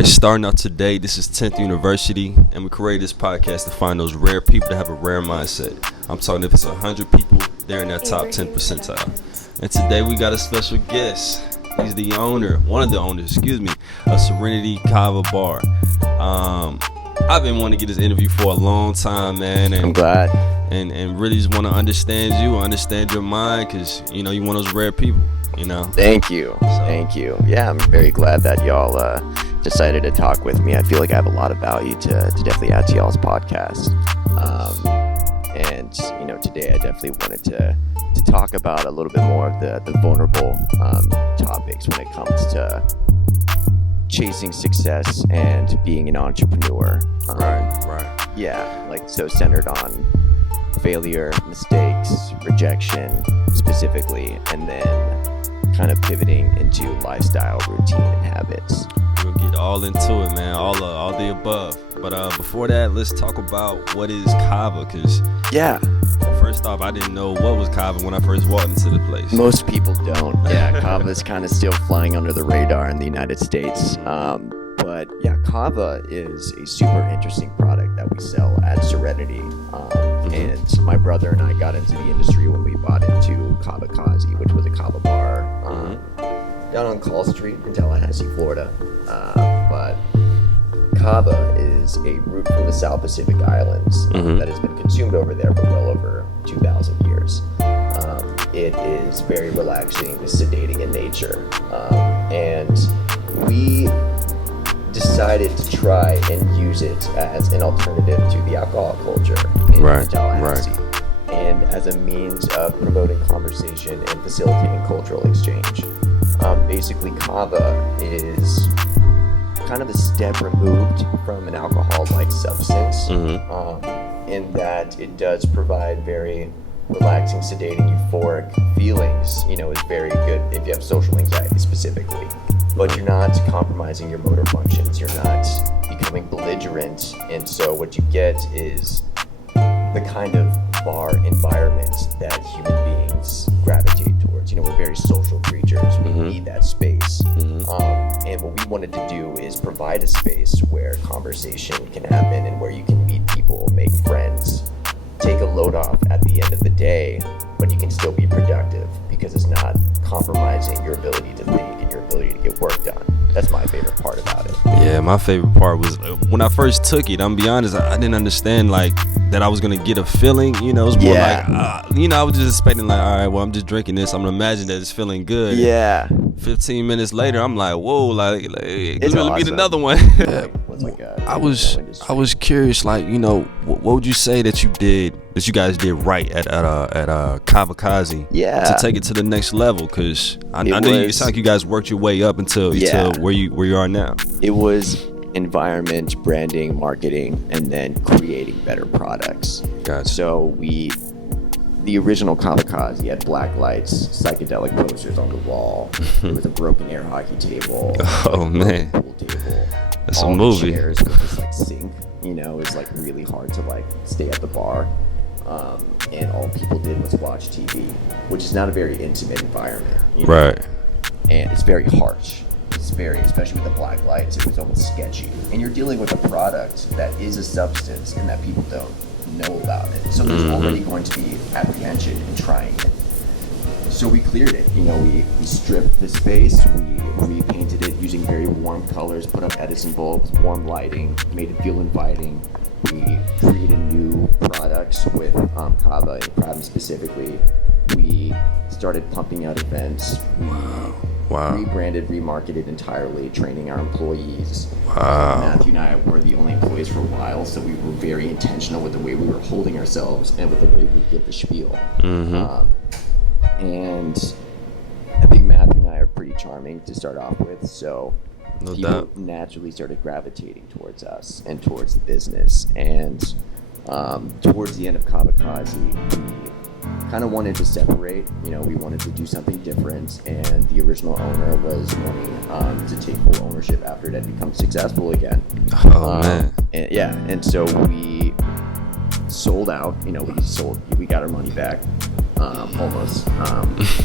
right, starting out today, this is 10th University, and we created this podcast to find those rare people that have a rare mindset. I'm talking if it's 100 people, they're in that top 10 percentile. And today we got a special guest. He's the owner, one of the owners, of Serenity, Kava Bar. I've been wanting to get this interview for a long time, man. And I'm glad. And really just want to understand your mind, because, you know, you're one of those rare people, you know. Thank you. Thank you. Yeah, I'm very glad that y'all decided to talk with me. I feel like I have a lot of value to definitely add to y'all's podcast. And, you know, today I definitely wanted to talk about a little bit more of the vulnerable topics when it comes to chasing success and being an entrepreneur. Right. Yeah, like so centered on failure, mistakes, rejection specifically, and then kind of pivoting into lifestyle, routine, and habits. We'll get all into it, man. All the above. But before that, let's talk about what is Kava, because first off, I didn't know what was Kava when I first walked into the place. Most people don't. Yeah, Kava is kind of still flying under the radar in the United States. But yeah, Kava is a super interesting product that we sell at Serenity. And my brother and I got into the industry when we bought into Kava Kazi, which was a Kava Bar down on Call Street in Tallahassee, Florida. But Kava is a root from the South Pacific Islands that has been consumed over there for well over 2,000 years. It is very relaxing, sedating in nature. And we decided to try and use it as an alternative to the alcohol culture in Tallahassee, and as a means of promoting conversation and facilitating cultural exchange. Basically, Kava is kind of a step removed from an alcohol-like substance, in that it does provide very relaxing, sedating, euphoric feelings. You know, it's very good if you have social anxiety specifically. But you're not compromising your motor functions. You're not becoming belligerent. And so what you get is the kind of bar environment that human beings gravitate towards. You know, we're very social creatures. We need that space. And what we wanted to do is provide a space where conversation can happen and where you can meet people, make friends, take a load off at the end of the day, but you can still be productive because it's not compromising your ability to think and your ability to get work done. That's my favorite part about it. Yeah, my favorite part was when I first took it. I'm gonna be honest, I didn't understand like that I was gonna get a feeling. You know, it was more like, I was just expecting like, all right, well, I'm just drinking this. I'm gonna imagine that it's feeling good. Yeah. 15 minutes later, I'm like, whoa, like it's gonna get another one. I was curious, like, you know, what would you say that you guys did right at Kava Kazi to take it to the next level? Because I know it sounds like you guys worked your way up until where you are now. It was environment, branding, marketing, and then creating better products. Gotcha. So the original Kava Kazi had black lights, psychedelic posters on the wall. There was a broken air hockey table. Oh man, pool table. That's a movie. Chairs with this like sink. You know, it was like really hard to like stay at the bar. And all people did was watch TV, which is not a very intimate environment. You know? Right. And it's very harsh. It's very, especially with the black lights, it was almost sketchy. And you're dealing with a product that is a substance and that people don't know about it. So there's already going to be apprehension in trying it. So we cleared it. You know, we stripped the space, we repainted it using very warm colors, put up Edison bulbs, warm lighting, made it feel inviting. We created new products with Kava and Kratom specifically. We started pumping out events. Wow. Rebranded, remarketed entirely, training our employees. Wow. Matthew and I were the only employees for a while, so we were very intentional with the way we were holding ourselves and with the way we give the spiel. And I think Matthew and I are pretty charming to start off with, so people naturally started gravitating towards us and towards the business. And towards the end of Kava Kazi, we kind of wanted to separate. You know, we wanted to do something different, and the original owner was wanting to take full ownership after it had become successful again. Man. And so we sold out. You know, we got our money back, almost,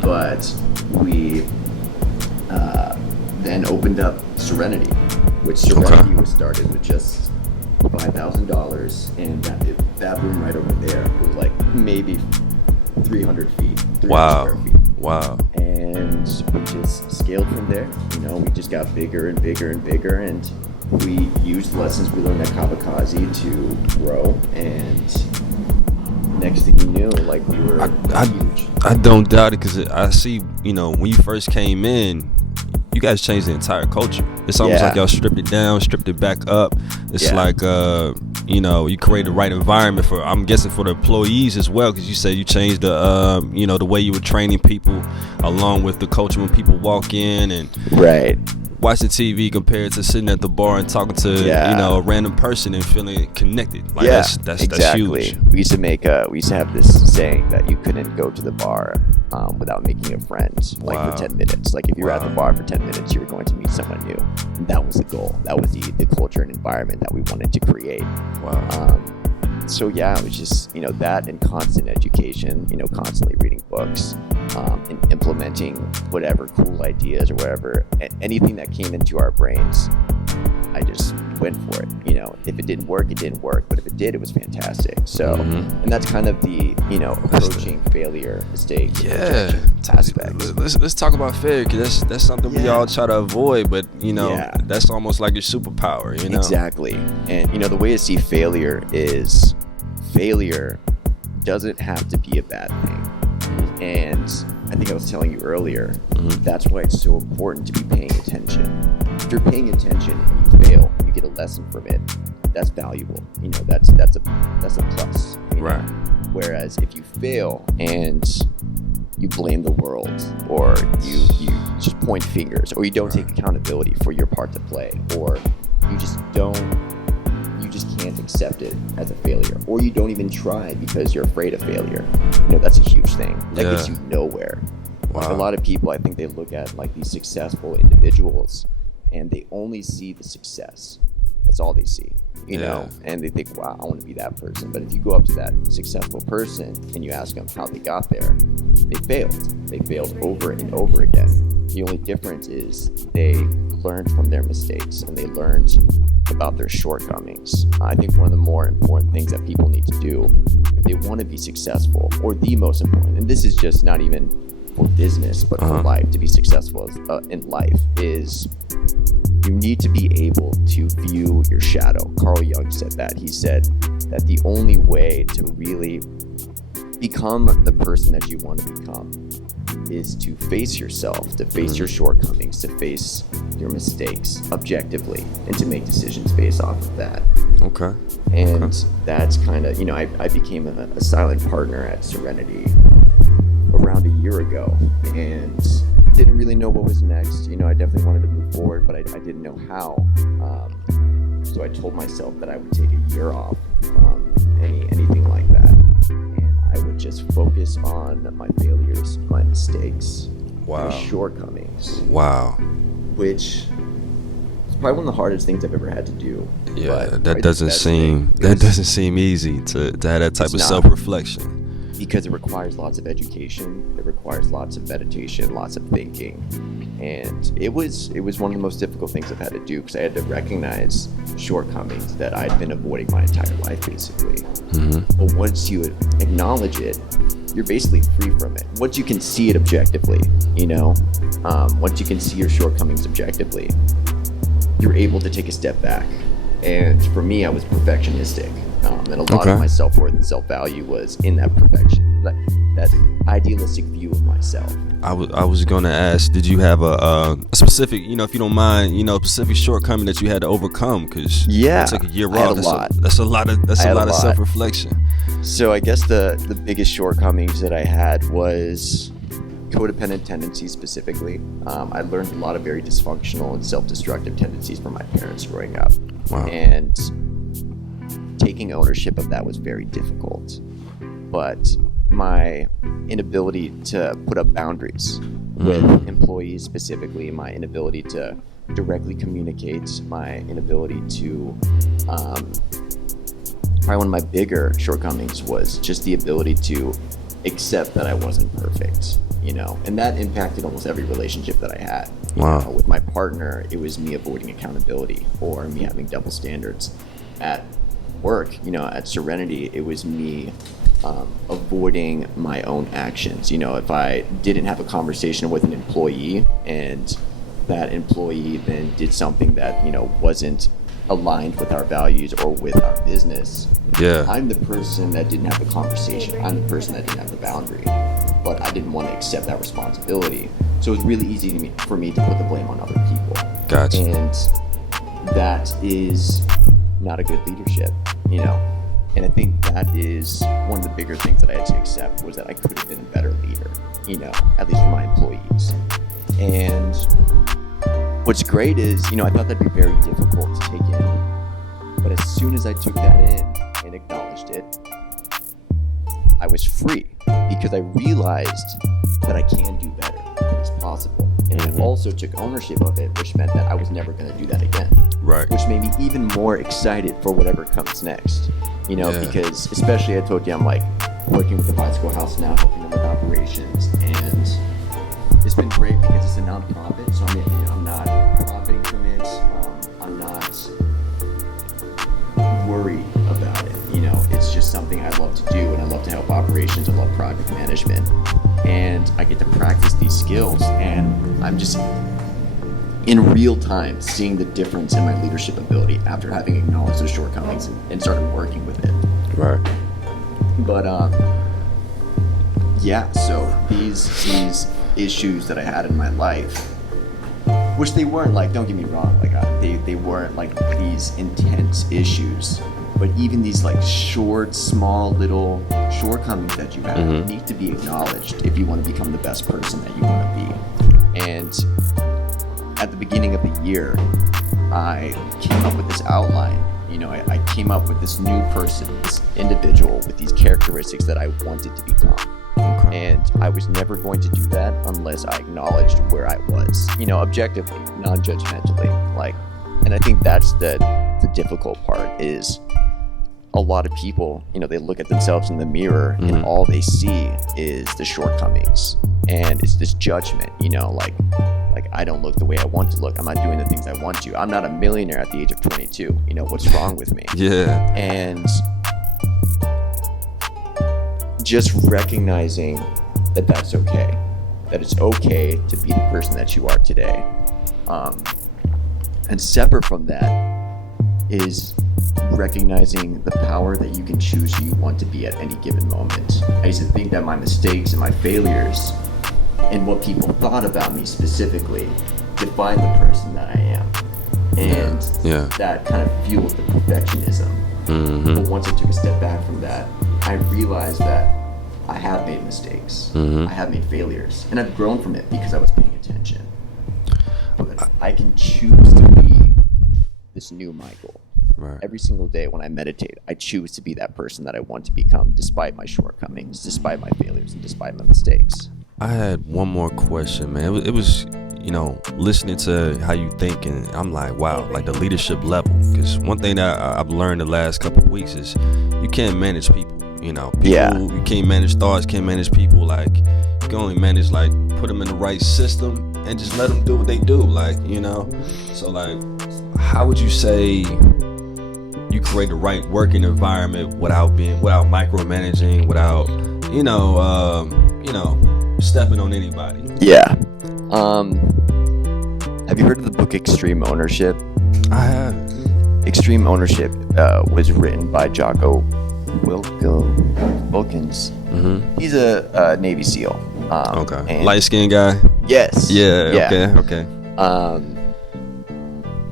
but we then opened up Serenity, which Serenity was started with just $5,000, and that room right over there was like maybe 300 feet, 300 square feet. Wow. And we just scaled from there. We just got bigger and bigger and bigger, and we used lessons we learned at Kava Bar to grow. And next thing you knew, like, we were huge. I don't doubt it, because I see, when you first came in, you guys changed the entire culture. It's almost like y'all stripped it down, stripped it back up. It's like, you create the right environment for, I'm guessing, for the employees as well, because you said you changed the, the way you were training people along with the culture when people walk in and watching TV compared to sitting at the bar and talking to, a random person and feeling connected. Like, that's exactly. huge. We used to have this saying that you couldn't go to the bar without making a friend, like, for 10 minutes. Like, if you were at the bar for 10 minutes, you were going to meet someone new. And that was the goal. That was the culture and environment that we wanted to create. Wow. So it was just, that and constant education, constantly reading books, and implementing whatever cool ideas or whatever, anything that came into our brains. I just went for it. If it didn't work, it didn't work. But if it did, it was fantastic. So, and that's kind of the, approaching failure, mistake, aspect. Let's talk about failure, because that's something we all try to avoid. But, that's almost like your superpower, Exactly. And, the way to see failure is failure doesn't have to be a bad thing. And I think I was telling you earlier, that's why it's so important to be paying attention. If you're paying attention and you fail, and you get a lesson from it, that's valuable. That's a plus. Right. Whereas if you fail and you blame the world, or you just point fingers, or you don't take accountability for your part to play, or you just can't accept it as a failure, or you don't even try because you're afraid of failure, that's a huge thing. That gets you nowhere. Wow. A lot of people, I think, they look at like these successful individuals and they only see the success. That's all they see, and they think, wow, I want to be that person. But if you go up to that successful person and you ask them how they got there, they failed. They failed over and over again. The only difference is they learned from their mistakes and they learned about their shortcomings. I think one of the more important things that people need to do if they want to be successful, or the most important, and this is just not even for business, but for life, to be successful in life, is you need to be able to view your shadow. Carl Jung said that. He said that the only way to really become the person that you want to become is to face yourself, to face your shortcomings, to face your mistakes objectively, and to make decisions based off of that. Okay. And that's kind of, I became a silent partner at Serenity around a year ago, and didn't really know what was next. I definitely wanted to move forward, but I didn't know how. So I told myself that I would take a year off from anything like that, and I would just focus on my failures, my mistakes, my shortcomings. Wow. Which is probably one of the hardest things I've ever had to do. Yeah, that doesn't seem easy to have that type of self-reflection. Because it requires lots of education, it requires lots of meditation, lots of thinking, and it was one of the most difficult things I've had to do, because I had to recognize shortcomings that I'd been avoiding my entire life, basically. But once you acknowledge it, you're basically free from it. Once you can see it objectively, once you can see your shortcomings objectively, you're able to take a step back. And for me, I was perfectionistic. And a lot of my self-worth and self-value was in that perfection, that idealistic view of myself. I was gonna ask, did you have a specific, if you don't mind, specific shortcoming that you had to overcome? Because it took a year off. That's a lot of self-reflection. So I guess the biggest shortcomings that I had was codependent tendencies specifically. I learned a lot of very dysfunctional and self-destructive tendencies from my parents growing up. Wow. And taking ownership of that was very difficult. But my inability to put up boundaries with employees specifically, my inability to directly communicate, my inability to probably one of my bigger shortcomings was just the ability to accept that I wasn't perfect. and that impacted almost every relationship that I had. Wow. With my partner, it was me avoiding accountability or me having double standards. At work, at Serenity, it was me avoiding my own actions. If I didn't have a conversation with an employee and that employee then did something that, wasn't aligned with our values or with our business, I'm the person that didn't have the conversation. I'm the person that didn't have the boundary, but I didn't want to accept that responsibility. So it was really easy for me to put the blame on other people. Gotcha. And that is not a good leadership, And I think that is one of the bigger things that I had to accept, was that I could have been a better leader, at least for my employees. And what's great is, I thought that'd be very difficult to take in. But as soon as I took that in and acknowledged it, I was free, because I realized that I can do better, that it's possible. And I also took ownership of it, which meant that I was never going to do that again. Right. Which made me even more excited for whatever comes next. Because especially I told you, I'm like working with the bicycle house now, helping them with operations, and it's been great because it's a nonprofit, so I'm not profiting from it. I'm not worried about it. It's just something I love to do, and I love to help operations. I love project management, and I get to practice these skills, and I'm just in real time seeing the difference in my leadership ability after having acknowledged those shortcomings and started working with it. Right. But so these issues that I had in my life, which they weren't like, don't get me wrong, like they weren't like these intense issues, but even these like short, small, little shortcomings that you have need to be acknowledged if you want to become the best person that you want to be. And at the beginning of the year, I came up with this outline. I came up with this new person, this individual with these characteristics that I wanted to become. Okay. And I was never going to do that unless I acknowledged where I was, objectively, non-judgmentally. And I think that's the difficult part, is a lot of people, they look at themselves in the mirror and all they see is the shortcomings. And it's this judgment, like I don't look the way I want to look. I'm not doing the things I want to. I'm not a millionaire at the age of 22. What's wrong with me? Yeah. And just recognizing that that's okay. That it's okay to be the person that you are today. And separate from that is recognizing the power that you can choose who you want to be at any given moment. I used to think that my mistakes and my failures and what people thought about me specifically defined the person that I am. And that kind of fueled the perfectionism. But once I took a step back from that, I realized that I have made mistakes. I have made failures. And I've grown from it because I was paying attention. But I can choose to be this new Michael. Right. Every single day when I meditate, I choose to be that person that I want to become, despite my shortcomings, despite my failures, and despite my mistakes. I had one more question, man. It was listening to how you think, and I'm like, wow, like the leadership level. Because one thing that I've learned the last couple of weeks is you can't manage people. You can't manage thoughts, can't manage people. Like, you can only manage, like, put them in the right system and just let them do what they do. So, like, how would you say you create the right working environment without micromanaging, without, stepping on anybody? Yeah. Have you heard of the book Extreme Ownership? I have. Extreme Ownership was written by Jocko Wilkins. He's a Navy SEAL. Okay. Light-skinned guy? Yes. Yeah. Okay.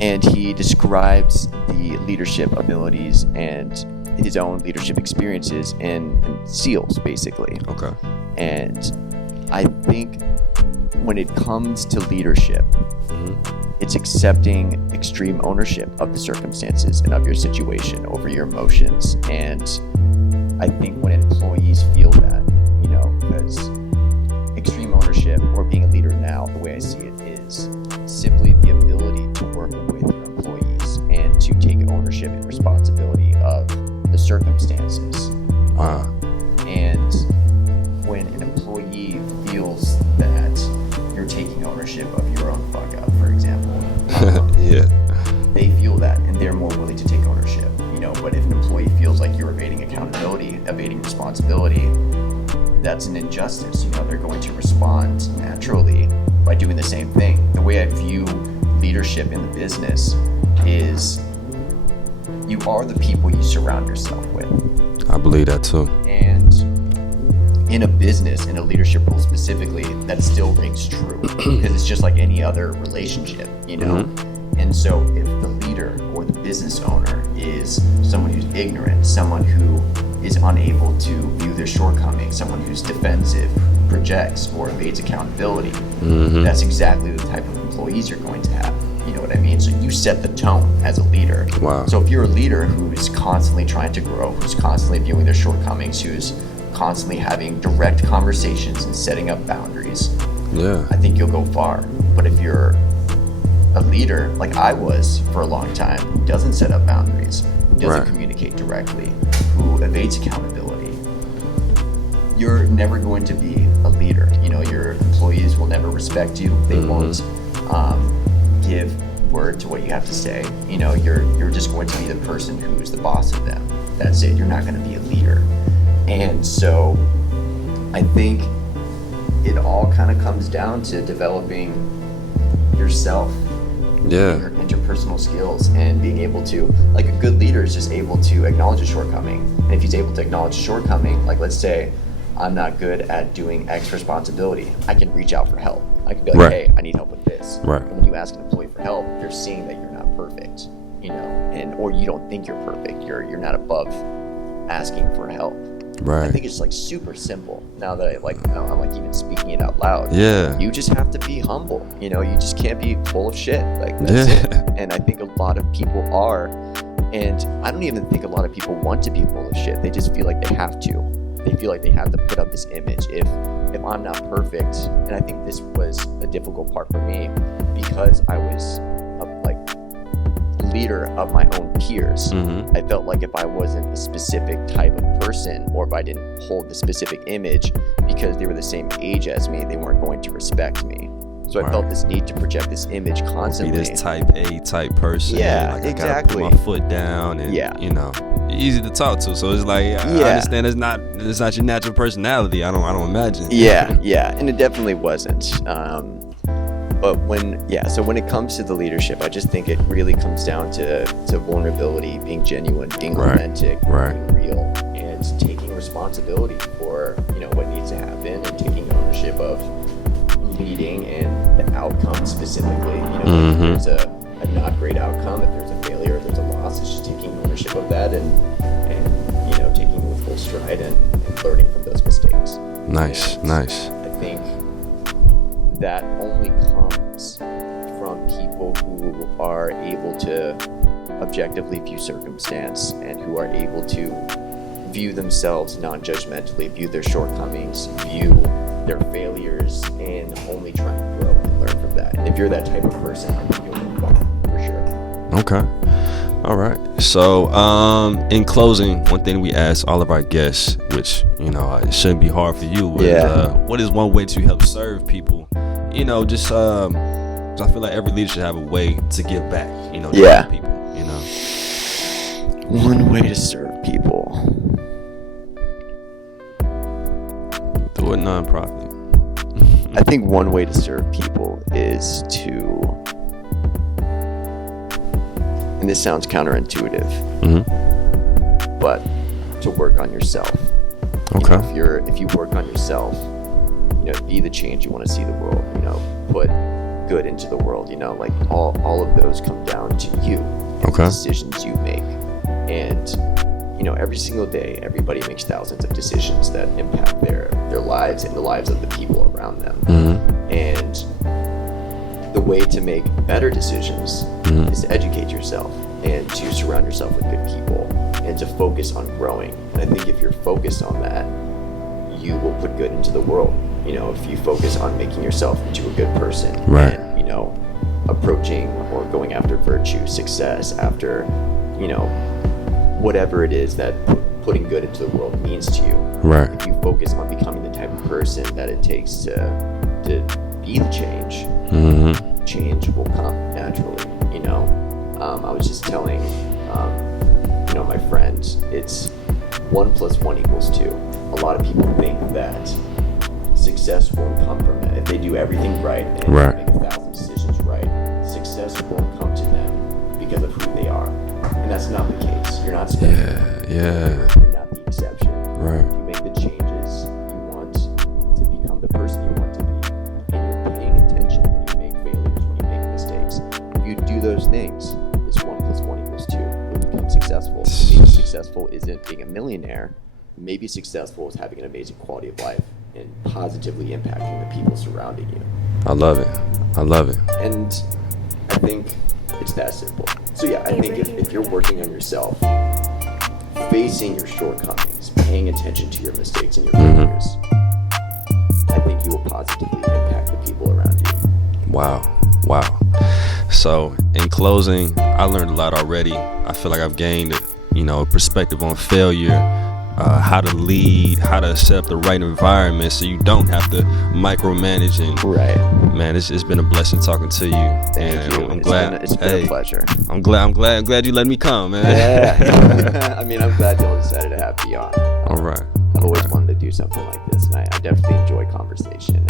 And he describes the leadership abilities and his own leadership experiences in SEALs, basically. Okay. And I think when it comes to leadership, it's accepting extreme ownership of the circumstances and of your situation over your emotions. And I think when employees feel that, because extreme ownership, or being a leader now, the way I see it, is simply the ability to work with your employees and to take ownership and responsibility of the circumstances. And when an employee employee feels that you're taking ownership of your own fuck up, for example, Yeah. they feel that and they're more willing to take ownership, but if an employee feels like you're evading accountability, evading responsibility, that's an injustice. They're going to respond naturally by doing the same thing. The way I view leadership in the business is you are the people you surround yourself with. I believe that too. And in a business, in a leadership role specifically, that still rings true because it's just like any other relationship, And so if the leader or the business owner is someone who's ignorant, someone who is unable to view their shortcomings, someone who's defensive, projects, or evades accountability, that's exactly the type of employees you're going to have. You know what I mean? So you set the tone as a leader. Wow. So if you're a leader who's constantly trying to grow, who's constantly viewing their shortcomings, who's constantly having direct conversations and setting up boundaries, I think you'll go far. But if you're a leader, like I was for a long time, who doesn't set up boundaries, who doesn't communicate directly, who evades accountability, you're never going to be a leader. Your employees will never respect you. They won't give word to what you have to say. You're just going to be the person who's the boss of them. That's it. You're not going to be a leader. And so I think it all kind of comes down to developing yourself, your interpersonal skills, and being able to, like, a good leader is just able to acknowledge a shortcoming. And if he's able to acknowledge a shortcoming, like, let's say I'm not good at doing X responsibility, I can reach out for help. I can be like, hey, I need help with this. And when you ask an employee for help, you're seeing that you're not perfect, or you don't think you're perfect. You're not above asking for help. I think it's like super simple now that I'm like even speaking it out loud. You just have to be humble. You just can't be full of shit. Like, that's it. And I think a lot of people are, and I don't even think a lot of people want to be full of shit. They just feel like they have to. They feel like they have to put up this image. If I'm not perfect, and I think this was a difficult part for me because I was leader of my own peers. I felt like if I wasn't a specific type of person, or if I didn't hold the specific image because they were the same age as me, they weren't going to respect me. So I felt this need to project this image constantly. Be this type A type person. Exactly. I gotta put my foot down, and easy to talk to. So it's like, I understand it's not your natural personality. I don't imagine. And it definitely wasn't. But when it comes to the leadership, I just think it really comes down to vulnerability, being genuine, being authentic, being real, and taking responsibility for what needs to happen, and taking ownership of leading and the outcome specifically. If there's a not great outcome, if there's a failure, if there's a loss, it's just taking ownership of that and taking it with full stride and learning from those mistakes. Nice. I think that only comes from people who are able to objectively view circumstance, and who are able to view themselves non-judgmentally, view their shortcomings, view their failures, and only try and grow and learn from that. And if you're that type of person, I think you'll do far, for sure. Okay. All right. So, in closing, one thing we ask all of our guests, which, it shouldn't be hard for you, what is one way to help serve people? I feel like every leader should have a way to give back, to people, One way to serve people. Do a nonprofit. I think one way to serve people is to, and this sounds counterintuitive, but to work on yourself. Okay. If you work on yourself, be the change you want to see the world, put good into the world, like all of those come down to you and the decisions you make. And every single day, everybody makes thousands of decisions that impact their lives and the lives of the people around them. And the way to make better decisions is to educate yourself and to surround yourself with good people and to focus on growing. And I think if you're focused on that, you will put good into the world. If you focus on making yourself into a good person, and approaching or going after virtue, success, after whatever it is that putting good into the world means to you. If you focus on becoming the type of person that it takes to be the change, change will come naturally. I was just telling my friend, it's 1 + 1 = 2. A lot of people think that success won't come from it. If they do everything right and make 1,000 decisions right, success won't come to them because of who they are. And that's not the case. You're not special. You're not the exception. Right. You make the changes you want to become the person you want to be. And you're paying attention when you make failures, when you make mistakes. If you do those things, it's 1 + 1 = 2. You'll become successful. Maybe successful isn't being a millionaire. Maybe successful is having an amazing quality of life and positively impacting the people surrounding you. I love it. And I think it's that simple. So yeah, I think if you're working on yourself, facing your shortcomings, paying attention to your mistakes and your failures, I think you will positively impact the people around you. Wow. So in closing, I learned a lot already. I feel like I've gained a perspective on failure, how to lead, how to set up the right environment so you don't have to micromanage. And man, it's been a blessing talking to you. Thank you. I'm glad. It's been a pleasure. I'm glad you let me come, man. Yeah. I mean, I'm glad y'all decided to have me on. All right. I've always wanted to do something like this, and I definitely enjoy conversation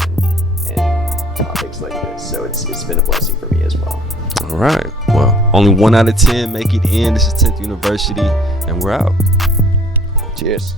and topics like this. So it's been a blessing for me as well. All right. Well, only 1 out of 10 make it in. This is 10th University, and we're out. Cheers.